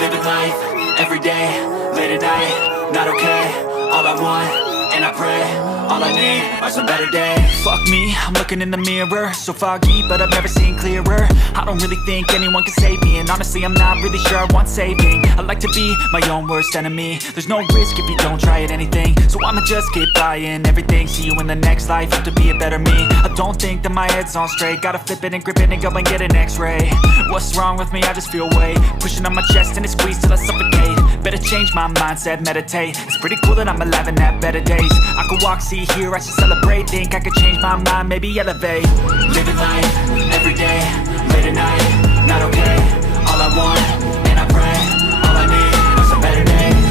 Living life, everyday, late at night, not okay. All I want, and I pray, all I need are some better days. Fuck me, I'm looking in the mirror, so foggy, but I've never seen clearer. I don't really think anyone can save me, and honestly I'm not really sure I want saving. I like to be my own worst enemy. There's no risk if you don't try at anything, so I'ma just keep buying everything. See you in the next life, have to be a better me. I don't think that my head's on straight, gotta flip it and grip it and go and get an x-ray. What's wrong with me? I just feel weight pushing on my chest and it squeezes till I suffocate. Better change my mindset, meditate. It's pretty cool that I'm alive and have better days. I could walk, see, hear, I should celebrate. Think I could change my mind, maybe elevate. Living life, everyday, late at night, not okay. All I want, and I pray, all I need are some better days.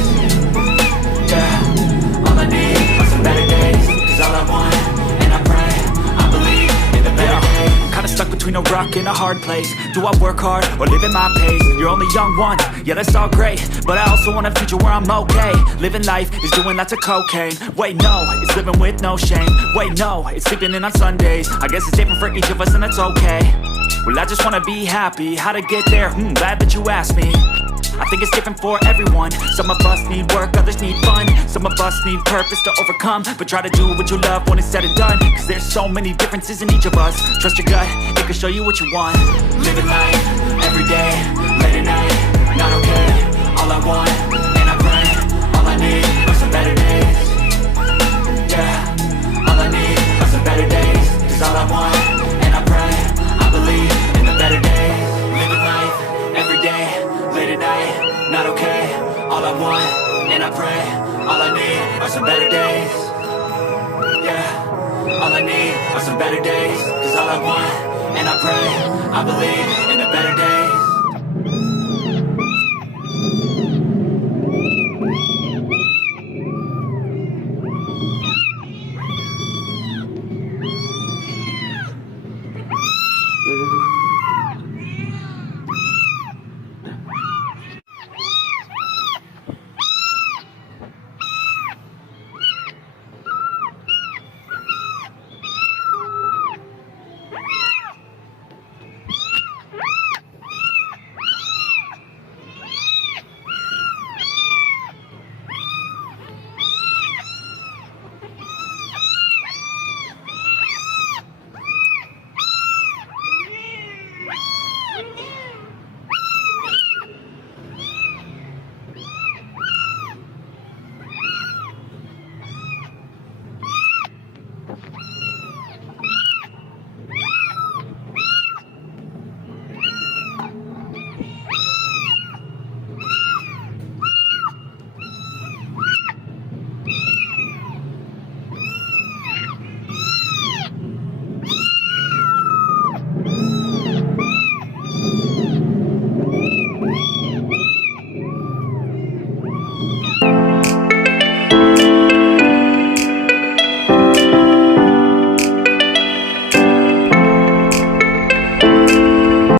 Yeah, all I need are some better days. Cause all I want, and I pray, I believe in the better days. Kinda stuck between a rock and a hard place. Do I work hard or live at my pace? You're only young once, yeah that's all great, but I also want a future where I'm okay. Living life is doing lots of cocaine. Wait no, it's living with no shame. Wait no, it's sleeping in on Sundays. I guess it's different for each of us and that's okay. Well I just wanna be happy, how to get there? Glad that you asked me. I think it's different for everyone. Some of us need work, others need fun. Some of us need purpose to overcome. But try to do what you love when it's said and done. Cause there's so many differences in each of us. Trust your gut, it can show you what you want. Living life, everyday, late at night, not okay. All I want, and I pray, all I need are some better days. Yeah, all I need are some better days. Cause all I want, and I pray, I believe in the better days. Living life, everyday, late at night, not okay. All I want, and I pray, all I need are some better days. Yeah, all I need are some better days. Cause all I want, and I pray, I believe in the better days.